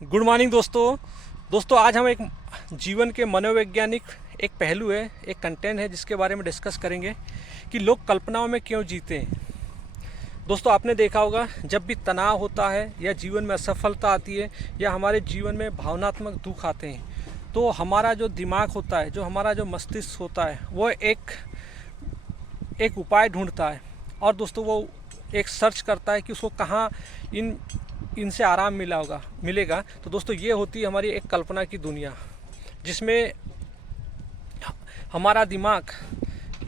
Good morning दोस्तों आज हम एक जीवन के मनोवैज्ञानिक एक पहलू है, एक कंटेंट है जिसके बारे में डिस्कस करेंगे कि लोग कल्पनाओं में क्यों जीते हैं। दोस्तों आपने देखा होगा, जब भी तनाव होता है या जीवन में असफलता आती है या हमारे जीवन में भावनात्मक दुख आते हैं, तो हमारा जो दिमाग होता है, जो हमारा जो मस्तिष्क होता है, वो एक उपाय ढूंढता है और दोस्तों वो एक सर्च करता है कि उसको कहाँ इनसे आराम मिलेगा। तो दोस्तों ये होती है हमारी एक कल्पना की दुनिया, जिसमें हमारा दिमाग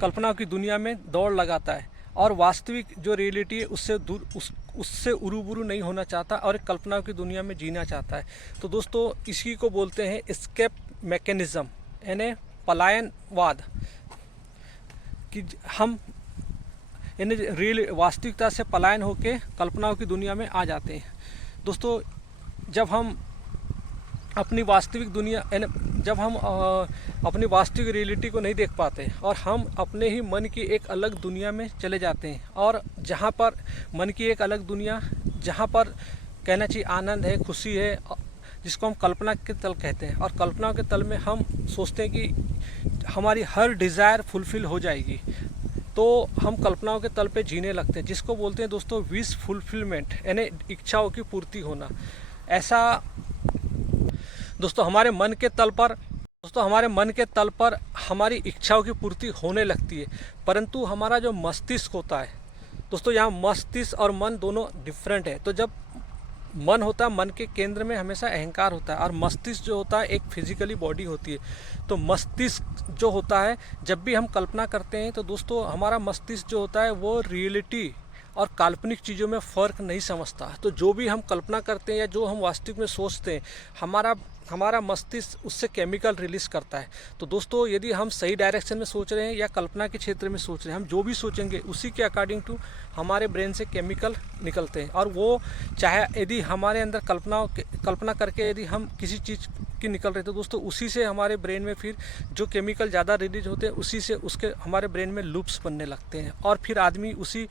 कल्पना की दुनिया में दौड़ लगाता है और वास्तविक जो रियलिटी है उससे उरूबरू नहीं होना चाहता और एक कल्पना की दुनिया में जीना चाहता है। तो दोस्तों इसी को बोलते हैं एस्केप मैकेनिज़्म, यानी पलायनवाद, कि हम यानी रियल वास्तविकता से पलायन होकर कल्पनाओं की दुनिया में आ जाते हैं। दोस्तों जब हम अपनी वास्तविक दुनिया जब हम अपनी वास्तविक रियलिटी को नहीं देख पाते और हम अपने ही मन की एक अलग दुनिया में चले जाते हैं, और जहाँ पर मन की एक अलग दुनिया, जहाँ पर कहना चाहिए आनंद है, खुशी है, जिसको हम कल्पना के तल कहते हैं, और कल्पना के तल में हम सोचते हैं कि हमारी हर डिज़ायर फुलफ़िल हो जाएगी, तो हम कल्पनाओं के तल पे जीने लगते हैं, जिसको बोलते हैं दोस्तों विश फुलफिलमेंट, यानी इच्छाओं की पूर्ति होना। ऐसा दोस्तों हमारे मन के तल पर हमारी इच्छाओं की पूर्ति होने लगती है, परंतु हमारा जो मस्तिष्क होता है दोस्तों, यहाँ मस्तिष्क और मन दोनों डिफरेंट है। तो जब मन होता है, मन के केंद्र में हमेशा अहंकार होता है, और मस्तिष्क जो होता है एक फिजिकली बॉडी होती है। तो मस्तिष्क जो होता है, जब भी हम कल्पना करते हैं तो दोस्तों हमारा मस्तिष्क जो होता है वो रियलिटी और काल्पनिक चीज़ों में फ़र्क नहीं समझता। तो जो भी हम कल्पना करते हैं या जो हम वास्तविक में सोचते हैं, हमारा मस्तिष्क उससे केमिकल रिलीज़ करता है। तो दोस्तों यदि हम सही डायरेक्शन में सोच रहे हैं या कल्पना के क्षेत्र में सोच रहे हैं, हम जो भी सोचेंगे उसी के अकॉर्डिंग टू हमारे ब्रेन से केमिकल निकलते हैं, और वो चाहे यदि हमारे अंदर कल्पना करके यदि हम किसी चीज़ की निकल रहे, तो दोस्तों उसी से हमारे ब्रेन में फिर जो केमिकल ज़्यादा रिलीज होते हैं उसी से उसके हमारे ब्रेन में लूप्स बनने लगते हैं, और फिर आदमी उसी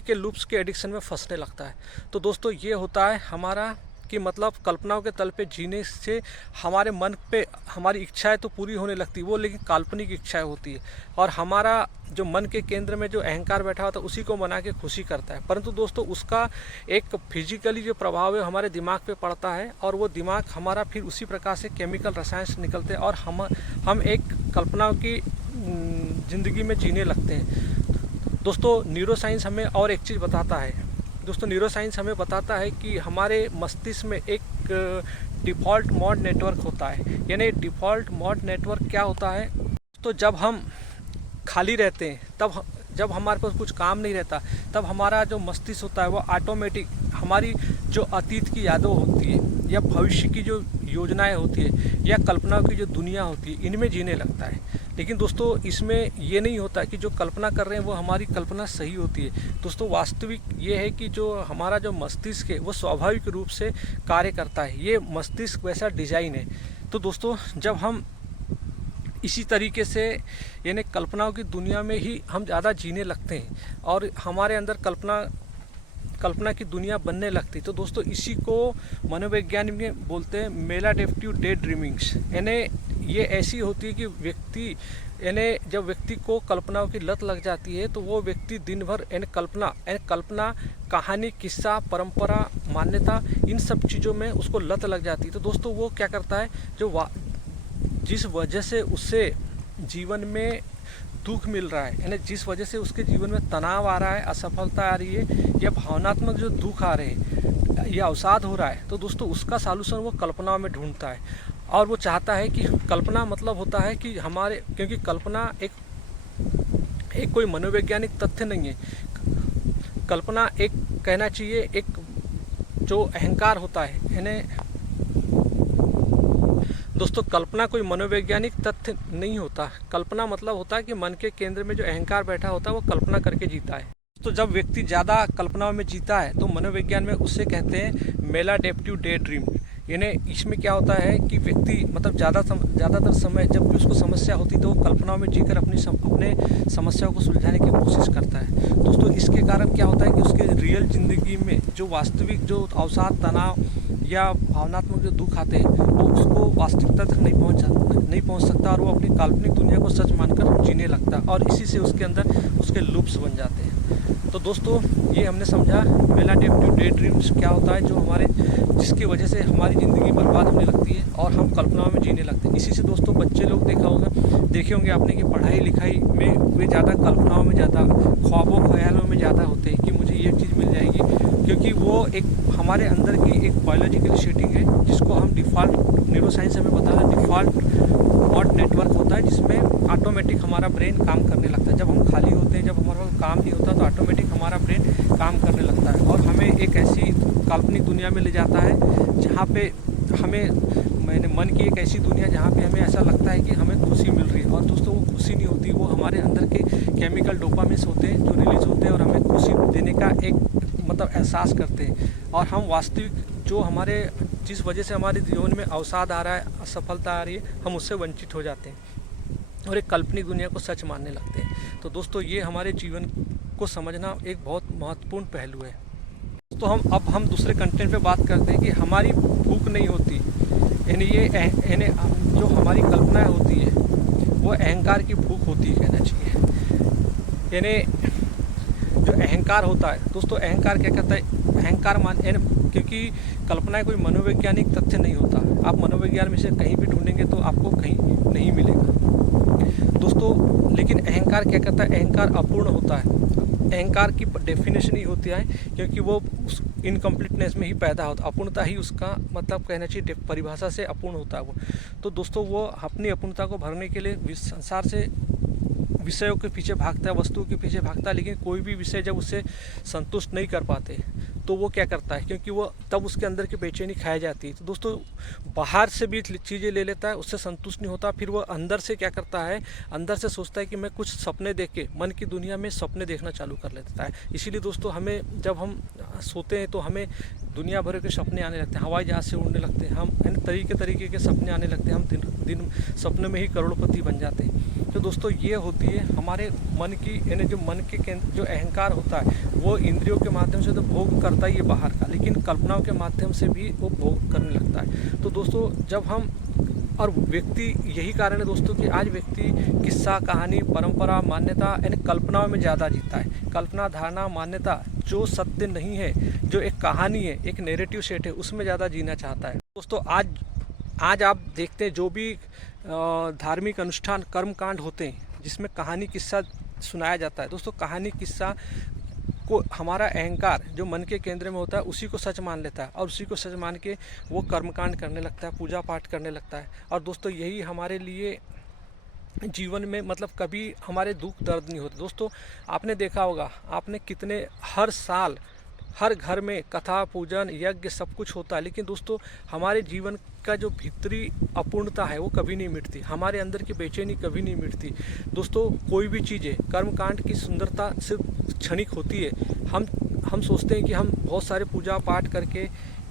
के लूप्स के एडिक्शन में फंसने लगता है। तो दोस्तों ये होता है हमारा कि मतलब कल्पनाओं के तल पे जीने से हमारे मन पे हमारी इच्छाएं तो पूरी होने लगती है, वो लेकिन काल्पनिक इच्छाएं होती है, और हमारा जो मन के केंद्र में जो अहंकार बैठा होता है उसी को मना के खुशी करता है। परंतु दोस्तों उसका एक फिजिकली जो प्रभाव है हमारे दिमाग पे पड़ता है, और वो दिमाग हमारा फिर उसी प्रकार से केमिकल रसायन निकलते हैं और हम एक कल्पनाओं की ज़िंदगी में जीने लगते हैं। दोस्तों न्यूरोसाइंस हमें और एक चीज़ बताता है। दोस्तों न्यूरोसाइंस हमें बताता है कि हमारे मस्तिष्क में एक डिफ़ॉल्ट मोड नेटवर्क होता है। यानी डिफ़ॉल्ट मोड नेटवर्क क्या होता है? तो जब हम खाली रहते हैं, तब जब हमारे पास कुछ काम नहीं रहता, तब हमारा जो मस्तिष्क होता है वो ऑटोमेटिक हमारी जो अतीत की यादें होती है या भविष्य की जो योजनाएं होती है या कल्पनाओं की जो दुनिया होती है, इनमें जीने लगता है। लेकिन दोस्तों इसमें ये नहीं होता कि जो कल्पना कर रहे हैं वो हमारी कल्पना सही होती है। दोस्तों वास्तविक ये है कि जो हमारा जो मस्तिष्क है वो स्वाभाविक रूप से कार्य करता है, ये मस्तिष्क वैसा डिज़ाइन है। तो दोस्तों जब हम इसी तरीके से यानी कल्पनाओं की दुनिया में ही हम ज़्यादा जीने लगते हैं और हमारे अंदर कल्पना की दुनिया बनने लगती, तो दोस्तों इसी को मनोवैज्ञानिक में बोलते हैं मेलाडेप्टिव डे ड्रीमिंग्स। यानी ये ऐसी होती है कि जब व्यक्ति को कल्पनाओं की लत लग जाती है तो वो व्यक्ति दिन भर कल्पना कहानी, किस्सा, परंपरा, मान्यता, इन सब चीज़ों में उसको लत लग जाती है। तो दोस्तों वो क्या करता है, जिस वजह से उससे जीवन में दुख मिल रहा है, यानी जिस वजह से उसके जीवन में तनाव आ रहा है, असफलता आ रही है या भावनात्मक जो दुख आ रहे हैं या अवसाद हो रहा है, तो दोस्तों उसका सॉल्यूशन वो कल्पनाओं में ढूंढता है। और वो चाहता है कि कल्पना मतलब होता है कि क्योंकि कल्पना एक कोई मनोवैज्ञानिक तथ्य नहीं है। कल्पना एक कहना चाहिए एक जो अहंकार होता है, यानी दोस्तों कल्पना कोई मनोवैज्ञानिक तथ्य नहीं होता। कल्पना मतलब होता है कि मन के केंद्र में जो अहंकार बैठा होता है वो कल्पना करके जीता है। तो जब व्यक्ति ज़्यादा कल्पनाओं में जीता है तो मनोविज्ञान में उससे कहते हैं मेलाडेप्टिव डे ड्रीम, यानी इसमें क्या होता है कि व्यक्ति मतलब ज़्यादातर समय जब भी उसको समस्या होती है तो वो कल्पनाओं में जीकर अपने समस्याओं को सुलझाने की कोशिश करता है। दोस्तों इसके कारण क्या होता है कि उसके रियल ज़िंदगी में जो वास्तविक जो अवसाद, तनाव या भावनात्मक जो दुख आते हैं वो उसको वास्तविकता तक नहीं पहुंच सकता और वो अपनी काल्पनिक दुनिया को सच मानकर जीने लगता है और इसी से उसके अंदर उसके लूप्स बन जाते हैं। तो दोस्तों ये हमने समझा मेलाडेप्टिव डे ड्रीम्स क्या होता है, जो जिसकी वजह से हमारी ज़िंदगी बर्बाद होने लगती है और हम कल्पनाओं में जीने लगते हैं। इसी से दोस्तों बच्चे लोग देखे होंगे आपने कि पढ़ाई लिखाई में वे ज़्यादा कल्पनाओं में ज़्यादा ख्वाबों ख्यालों में ज़्यादा होते हैं कि मुझे ये चीज़ मिल जाएगी, क्योंकि वो एक हमारे अंदर की एक बायोलॉजिकल सेटिंग है जिसको हम डिफ़ॉल्ट, न्यूरोसाइंस हमें बता रहा है डिफ़ॉल्ट मॉड नेटवर्क होता है जिसमें ऑटोमेटिक हमारा ब्रेन काम करने लगता है। जब हम खाली होते हैं, जब हमारे पास काम नहीं होता तो ऑटोमेटिक हमारा ब्रेन काम करने लगता है और हमें एक ऐसी काल्पनिक दुनिया में ले जाता है जहाँ पे मैंने मन की एक ऐसी दुनिया जहाँ पे हमें ऐसा लगता है कि हमें खुशी मिल रही है। और दोस्तों वो खुशी नहीं होती, वो हमारे अंदर के केमिकल डोपामिन्स होते हैं जो रिलीज होते हैं और हमें खुशी देने का एक मतलब एहसास करते हैं। और हम वास्तविक जो जिस वजह से हमारे जीवन में अवसाद आ रहा है, असफलता आ रही है, हम उससे वंचित हो जाते हैं और एक काल्पनिक दुनिया को सच मानने लगते हैं। तो दोस्तों ये हमारे जीवन को समझना एक बहुत महत्वपूर्ण पहलू है। तो हम दूसरे कंटेंट पे बात करते हैं कि हमारी भूख नहीं होती, यानी जो हमारी कल्पनाएं होती है वो अहंकार की भूख होती है कहना चाहिए। यानी जो अहंकार होता है दोस्तों, अहंकार क्या कहता है, अहंकार क्योंकि कल्पना कोई मनोवैज्ञानिक तथ्य नहीं होता। आप मनोविज्ञान में से कहीं भी ढूंढेंगे तो आपको कहीं नहीं मिलेगा दोस्तों। लेकिन अहंकार क्या कहता है, अहंकार अपूर्ण होता है। अहंकार की डेफिनेशन ही होती है क्योंकि वो उस इनकम्प्लीटनेस में ही पैदा होता है, अपूर्णता ही उसका मतलब कहना चाहिए परिभाषा से अपूर्ण होता है वो। तो दोस्तों वो अपनी अपूर्णता को भरने के लिए संसार से विषयों के पीछे भागता है, वस्तुओं के पीछे भागता है, लेकिन कोई भी विषय जब उससे संतुष्ट नहीं कर पाते तो वो क्या करता है, क्योंकि वो तब उसके अंदर की बेचैनी खाई जाती है। तो दोस्तों बाहर से भी चीज़ें ले लेता है, उससे संतुष्ट नहीं होता, फिर वो अंदर से क्या करता है, अंदर से सोचता है कि मैं कुछ सपने देख के मन की दुनिया में सपने देखना चालू कर लेता है। इसीलिए दोस्तों हमें जब हम सोते हैं तो हमें दुनिया भर के सपने आने लगते हैं, हवाई जहाज से उड़ने लगते हैं, हम तरीके के सपने आने लगते हैं, हम दिन सपने में ही करोड़पति बन जाते हैं। तो दोस्तों ये होती है हमारे मन की, यानी जो मन के जो अहंकार होता है वो इंद्रियों के माध्यम से तो भोग करता ही है बाहर का, लेकिन कल्पनाओं के माध्यम से भी वो भोग करने लगता है। तो दोस्तों जब हम और व्यक्ति, यही कारण है दोस्तों कि आज व्यक्ति किस्सा, कहानी, परंपरा, मान्यता यानी कल्पनाओं में ज़्यादा जीता है। कल्पना, धारणा, मान्यता जो सत्य नहीं है, जो एक कहानी है, एक नैरेटिव सेट है, उसमें ज़्यादा जीना चाहता है। दोस्तों आज आप देखते हैं जो भी धार्मिक अनुष्ठान, कर्मकांड होते हैं जिसमें कहानी किस्सा सुनाया जाता है, दोस्तों कहानी किस्सा को हमारा अहंकार जो मन के केंद्र में होता है उसी को सच मान लेता है और उसी को सच मान के वो कर्मकांड करने लगता है, पूजा पाठ करने लगता है। और दोस्तों यही हमारे लिए जीवन में मतलब कभी हमारे दुख दर्द नहीं होते। दोस्तों आपने देखा होगा, आपने कितने हर साल हर घर में कथा, पूजन, यज्ञ सब कुछ होता है, लेकिन दोस्तों हमारे जीवन का जो भीतरी अपूर्णता है वो कभी नहीं मिटती, हमारे अंदर की बेचैनी कभी नहीं मिटती। दोस्तों कोई भी चीज़ें, कर्मकांड की सुंदरता सिर्फ क्षणिक होती है। हम सोचते हैं कि हम बहुत सारे पूजा पाठ करके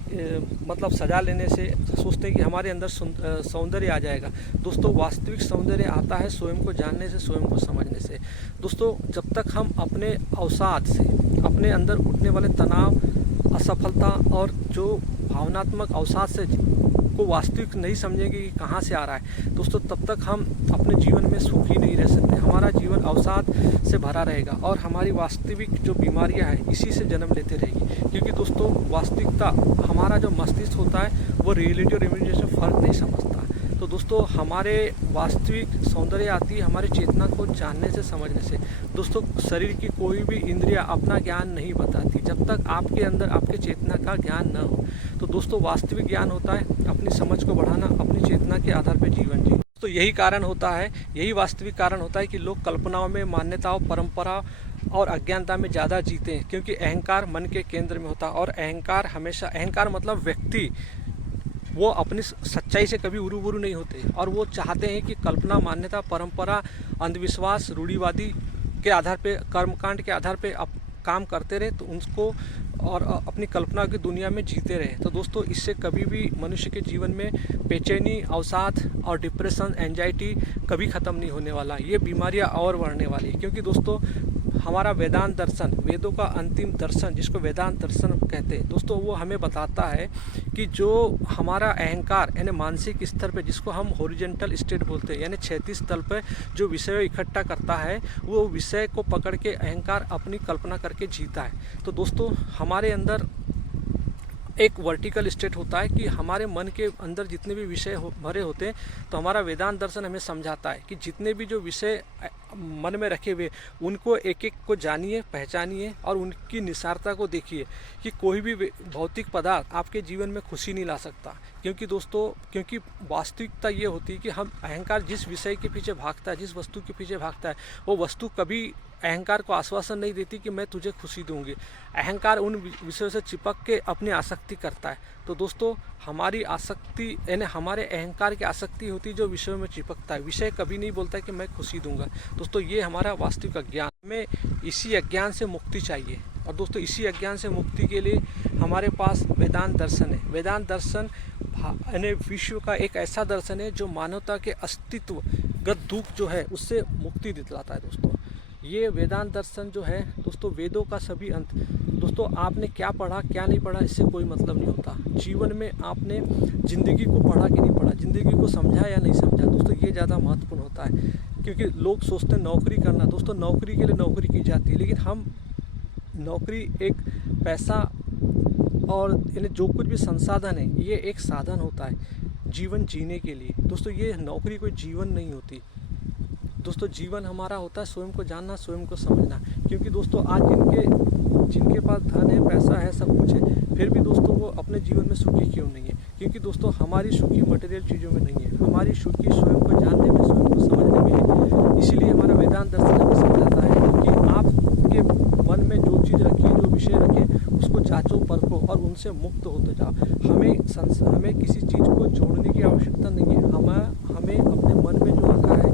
मतलब सजा लेने से सोचते हैं कि हमारे अंदर सौंदर्य आ जाएगा। दोस्तों वास्तविक सौंदर्य आता है स्वयं को जानने से, स्वयं को समझने से। दोस्तों जब तक हम अपने अवसाद से, अपने अंदर उठने वाले तनाव, असफलता और जो भावनात्मक अवसाद से को वास्तविक नहीं समझेंगे कि कहाँ से आ रहा है दोस्तों, तब तक हम अपने जीवन में सुखी नहीं रह सकते। हमारा जीवन अवसाद से भरा रहेगा और हमारी वास्तविक जो बीमारियां हैं इसी से जन्म लेते रहेगी। क्योंकि दोस्तों वास्तविकता, हमारा जो मस्तिष्क होता है वो रियलिटी और इमेजिनेशन में फ़र्क नहीं समझता। तो दोस्तों हमारे वास्तविक सौंदर्य आती है हमारे चेतना को जानने से, समझने से। दोस्तों शरीर की कोई भी इंद्रिया अपना ज्ञान नहीं बताती जब तक आपके अंदर आपके चेतना का ज्ञान न हो। तो दोस्तों वास्तविक ज्ञान होता है अपनी समझ को बढ़ाना, अपनी चेतना के आधार पर जीवन जीना। तो यही कारण होता है, यही वास्तविक कारण होता है कि लोग कल्पनाओं में, मान्यताओं, परंपरा और अज्ञानता में ज़्यादा जीते हैं, क्योंकि अहंकार मन के केंद्र में होता है। और अहंकार हमेशा, अहंकार मतलब व्यक्ति, वो अपनी सच्चाई से कभी उरूबुरू नहीं होते और वो चाहते हैं कि कल्पना, मान्यता, परंपरा, अंधविश्वास, रूढ़िवादी के आधार पे, कर्मकांड के आधार पे काम करते रहे, तो उनको और अपनी कल्पना की दुनिया में जीते रहे। तो दोस्तों इससे कभी भी मनुष्य के जीवन में बेचैनी, अवसाद और डिप्रेशन, एंजाइटी कभी ख़त्म नहीं होने वाला। ये बीमारियां और बढ़ने वाली, क्योंकि दोस्तों हमारा वेदांत दर्शन, वेदों का अंतिम दर्शन जिसको वेदांत दर्शन कहते हैं दोस्तों, वो हमें बताता है कि जो हमारा अहंकार यानी मानसिक स्तर पे, जिसको हम हॉरिजॉन्टल स्टेट बोलते हैं, यानी क्षैतिज तल पे जो विषय इकट्ठा करता है, वो विषय को पकड़ के अहंकार अपनी कल्पना करके जीता है। तो दोस्तों हमारे अंदर एक वर्टिकल स्टेट होता है कि हमारे मन के अंदर जितने भी विषय भरे होते हैं, तो हमारा वेदांत दर्शन हमें समझाता है कि जितने भी जो विषय मन में रखे हुए उनको एक एक को जानिए, पहचानिए और उनकी निसारता को देखिए कि कोई भी भौतिक पदार्थ आपके जीवन में खुशी नहीं ला सकता। क्योंकि दोस्तों क्योंकि वास्तविकता ये होती है कि हम अहंकार जिस विषय के पीछे भागता है, जिस वस्तु के पीछे भागता है, वो वस्तु कभी अहंकार को आश्वासन नहीं देती कि मैं तुझे खुशी दूंगी। अहंकार उन विषयों से चिपक के अपनी आसक्ति करता है। तो दोस्तों हमारी आसक्ति यानी हमारे अहंकार की आसक्ति होती है जो विषयों में चिपकता है। विषय कभी नहीं बोलता है कि मैं खुशी दूंगा। दोस्तों ये हमारा वास्तविक अज्ञान, हमें इसी अज्ञान से मुक्ति चाहिए। और दोस्तों इसी अज्ञान से मुक्ति के लिए हमारे पास वेदांत दर्शन है। वेदांत दर्शन यानी विश्व का एक ऐसा दर्शन है जो मानवता के अस्तित्वगत दुख जो है उससे मुक्ति दिलाता है। दोस्तों ये वेदांत दर्शन जो है दोस्तों, वेदों का सभी अंत। दोस्तों आपने क्या पढ़ा क्या नहीं पढ़ा इससे कोई मतलब नहीं होता। जीवन में आपने ज़िंदगी को पढ़ा कि नहीं पढ़ा, ज़िंदगी को समझा या नहीं समझा, दोस्तों ये ज़्यादा महत्वपूर्ण होता है। क्योंकि लोग सोचते हैं नौकरी करना, दोस्तों नौकरी के लिए नौकरी की जाती है, लेकिन हम नौकरी एक पैसा और यानी जो कुछ भी संसाधन है, ये एक साधन होता है जीवन जीने के लिए। दोस्तों ये नौकरी कोई जीवन नहीं होती। दोस्तों जीवन हमारा होता है स्वयं को जानना, स्वयं को समझना। क्योंकि दोस्तों आज जिनके पास धन है, पैसा है, सब कुछ है, फिर भी दोस्तों वो अपने जीवन में सुखी क्यों नहीं है? क्योंकि दोस्तों हमारी सुखी मटेरियल चीज़ों में नहीं है, हमारी सुखी स्वयं को जानने में, स्वयं को समझने में है। इसीलिए हमारा वेदांत दर्शन हमें समझाता है कि आपके मन में जो चीज़ रखिए, जो विषय रखें, उसको जांचो, परखो और उनसे मुक्त होते जाओ। हमें किसी चीज़ को जोड़ने की आवश्यकता नहीं है। हमें अपने मन में जो रखा है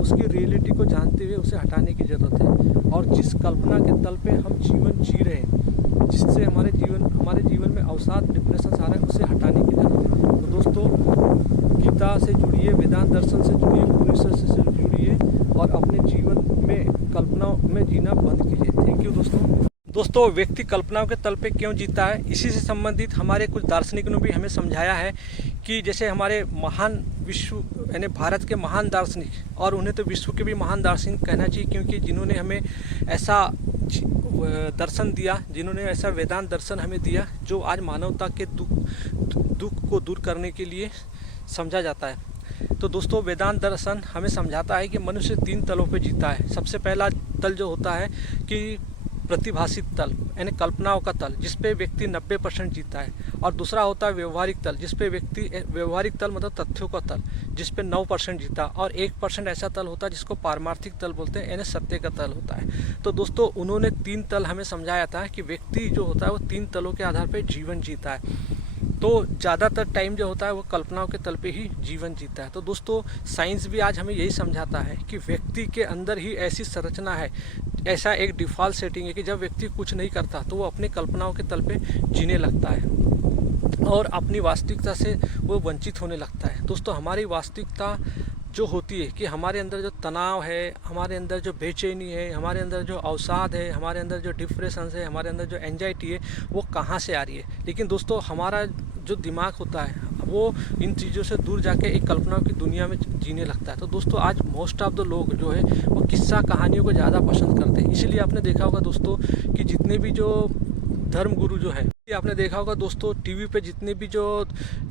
उसकी रियलिटी को जानते हुए उसे हटाने की ज़रूरत है। और जिस कल्पना के तल पे हम जीवन जी रहे हैं, जिससे हमारे जीवन में अवसाद, डिप्रेशन आ रहा है, उसे हटाने की ज़रूरत है। तो दोस्तों गीता से जुड़िए, वेदांत दर्शन से जुड़िए, उपनिषद से जुड़िए और अपने जीवन में कल्पना में जीना बंद कीजिए। थैंक यू दोस्तों व्यक्ति कल्पनाओं के तल पे क्यों जीता है, इसी से संबंधित हमारे कुछ दार्शनिकों ने भी हमें समझाया है कि जैसे हमारे महान विश्व यानी भारत के महान दार्शनिक, और उन्हें तो विश्व के भी महान दार्शनिक कहना चाहिए, क्योंकि जिन्होंने हमें ऐसा दर्शन दिया, जिन्होंने ऐसा वेदांत दर्शन हमें दिया जो आज मानवता के दुख को दूर करने के लिए समझा जाता है। तो दोस्तों वेदांत दर्शन हमें समझाता है कि मनुष्य 3 तलों पे जीता है। सबसे पहला तल जो होता है कि प्रतिभाषिक तल यानी कल्पनाओं का तल, जिस पे व्यक्ति 90% जीता है। और दूसरा होता है व्यवहारिक तल, जिस पे व्यवहारिक तल मतलब तथ्यों का तल, जिस पे 9% जीता। और 1% ऐसा तल होता है जिसको पारमार्थिक तल बोलते हैं, यानी सत्य का तल होता है। तो दोस्तों उन्होंने 3 तल हमें समझाया था कि व्यक्ति जो होता है वो 3 तलों के आधार पर जीवन जीता है। तो ज़्यादातर टाइम जो होता है वो कल्पनाओं के तल पे ही जीवन जीता है। तो दोस्तों साइंस भी आज हमें यही समझाता है कि व्यक्ति के अंदर ही ऐसी संरचना है, ऐसा एक डिफ़ॉल्ट सेटिंग है कि जब व्यक्ति कुछ नहीं करता तो वो अपनी कल्पनाओं के तल पे जीने लगता है और अपनी वास्तविकता से वो वंचित होने लगता है। दोस्तों हमारी वास्तविकता जो होती है कि हमारे अंदर जो तनाव है, हमारे अंदर जो बेचैनी है, हमारे अंदर जो अवसाद है, हमारे अंदर जो डिप्रेशन है, हमारे अंदर जो एंजाइटी है, वो कहाँ से आ रही है? लेकिन दोस्तों हमारा जो दिमाग होता है वो इन चीज़ों से दूर जाके एक कल्पनाओं की दुनिया में जीने लगता है। तो दोस्तों आज मोस्ट ऑफ द लोग जो है वो किस्सा कहानियों को ज़्यादा पसंद करते हैं। इसीलिए आपने देखा होगा दोस्तों कि जितने भी जो धर्म गुरु जो है, आपने देखा होगा दोस्तों टीवी पे जितने भी जो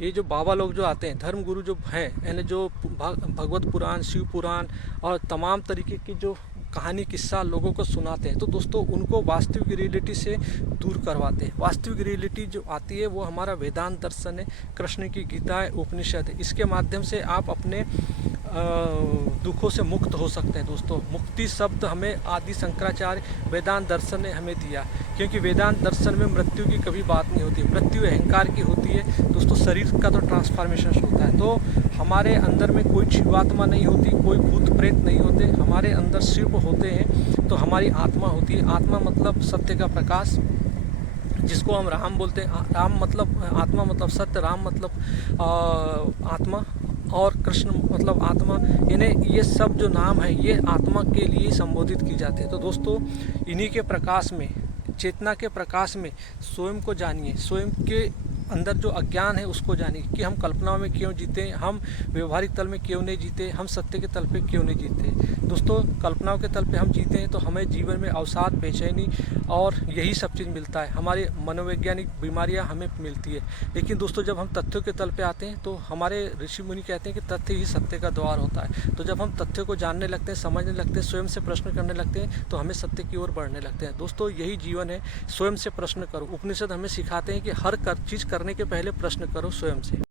ये जो बाबा लोग जो आते हैं, धर्म गुरु जो हैं, यानी जो भगवत पुराण, शिव पुराण और तमाम तरीके की जो कहानी किस्सा लोगों को सुनाते हैं, तो दोस्तों उनको वास्तविक रियलिटी से दूर करवाते हैं। वास्तविक रियलिटी जो आती है वो हमारा वेदांत दर्शन है, कृष्ण की गीता है, उपनिषद है। इसके माध्यम से आप अपने दुखों से मुक्त हो सकते हैं। दोस्तों, मुक्ति शब्द हमें आदि शंकराचार्य वेदांत दर्शन ने हमें दिया, क्योंकि वेदांत दर्शन में मृत्यु की कभी बात नहीं होती। मृत्यु अहंकार की होती है। दोस्तों, शरीर का तो ट्रांसफॉर्मेशन होता है, तो हमारे अंदर में कोई जीवात्मा नहीं होती, कोई भूत प्रेत नहीं होते, हमारे अंदर शिव होते हैं। तो हमारी आत्मा होती है। आत्मा मतलब सत्य का प्रकाश, जिसको हम राम बोलते हैं। राम मतलब आत्मा मतलब सत्य, राम मतलब आत्मा, और कृष्ण मतलब आत्मा। इन्हें ये सब जो नाम है ये आत्मा के लिए संबोधित की जाते हैं। तो दोस्तों, इन्हीं के प्रकाश में, चेतना के प्रकाश में स्वयं को जानिए, स्वयं के अंदर जो अज्ञान है उसको जानिए कि हम कल्पनाओं में क्यों जीते, हम व्यवहारिक तल में क्यों नहीं जीते, हम सत्य के तल पे क्यों नहीं जीते। दोस्तों, कल्पनाओं के तल पे हम जीते हैं तो हमें जीवन में अवसाद, बेचैनी और यही सब चीज़ मिलता है। हमारी मनोवैज्ञानिक बीमारियां हमें मिलती है। लेकिन दोस्तों, जब हम तथ्यों के तल पे आते हैं तो हमारे ऋषि मुनि कहते हैं कि तथ्य ही सत्य का द्वार होता है। तो जब हम तथ्यों को जानने लगते हैं, समझने लगते हैं, स्वयं से प्रश्न करने लगते हैं, तो हमें सत्य की ओर बढ़ने लगते हैं। दोस्तों, यही जीवन है, स्वयं से प्रश्न करो। उपनिषद हमें सिखाते हैं कि हर चीज़ करने के पहले प्रश्न करो स्वयं से।